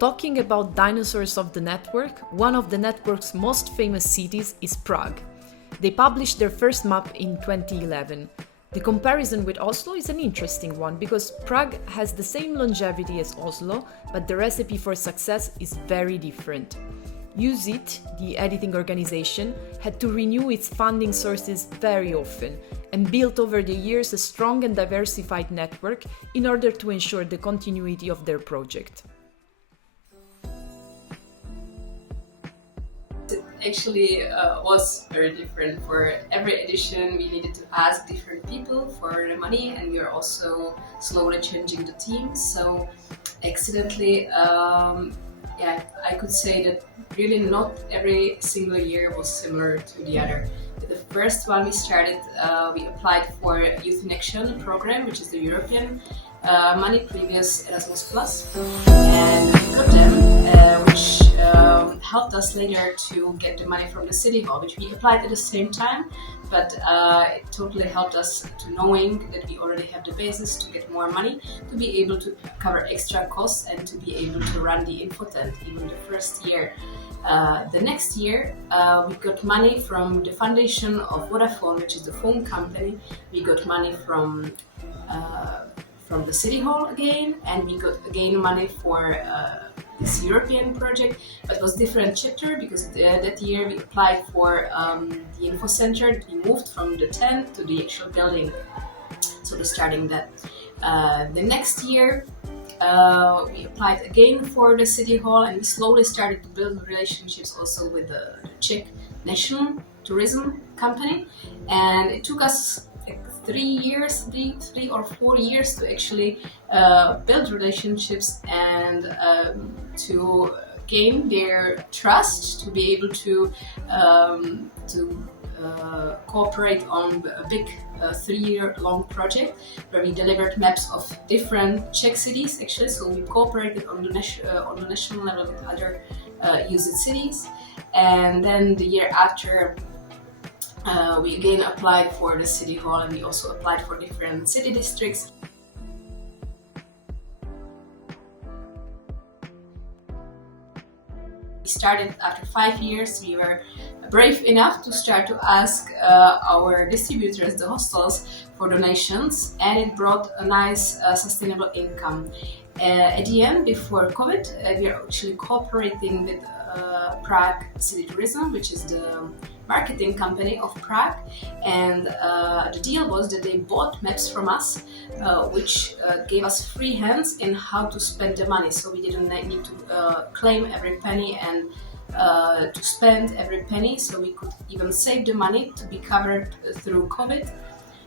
Talking about dinosaurs of the network, one of the network's most famous cities is Prague. They published their first map in 2011. The comparison with Oslo is an interesting one because Prague has the same longevity as Oslo, but the recipe for success is very different. Use It, the editing organization, had to renew its funding sources very often and built over the years a strong and diversified network in order to ensure the continuity of their project. It actually was very different. For every edition we needed to ask different people for the money, and we are also slowly changing the team. So accidentally, I could say that really not every single year was similar to the other. The first one we started, we applied for Youth in Action program, which is the European money, previous Erasmus Plus, and we got them, which helped us later to get the money from the City Hall, which we applied at the same time, but it totally helped us to knowing that we already have the basis to get more money, to be able to cover extra costs and to be able to run the Infotent even the first year. The next year, we got money from the foundation of Vodafone, which is the phone company. We got money from the City Hall again, and we got again money for this European project, but it was different chapter because that year we applied for the info center. We moved from the tent to the actual building, so we're starting that. The next year we applied again for the City Hall, and we slowly started to build relationships also with the Czech National Tourism Company, and it took us like 3 or 4 years to actually build relationships and to gain their trust, to be able to cooperate on a big 3-year-long project where we delivered maps of different Czech cities actually. So we cooperated on the national level with other used cities, and then the year after we again applied for the City Hall, and we also applied for different city districts. We started after 5 years. We were brave enough to start to ask our distributors, the hostels, for donations, and it brought a nice sustainable income. At the end, before COVID, we are actually cooperating with Prague City Tourism, which is the marketing company of Prague, and the deal was that they bought maps from us, which gave us free hands in how to spend the money, so we didn't need to claim every penny and to spend every penny, so we could even save the money to be covered through COVID.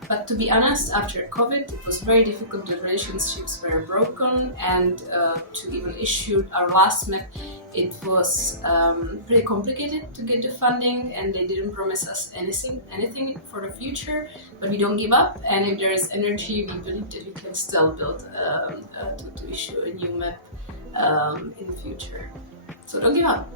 But to be honest, after COVID, it was very difficult. The relationships were broken, and to even issue our last map, it was pretty complicated to get the funding, and they didn't promise us anything for the future. But we don't give up, and if there is energy, we believe that we can still build to issue a new map in the future. So don't give up.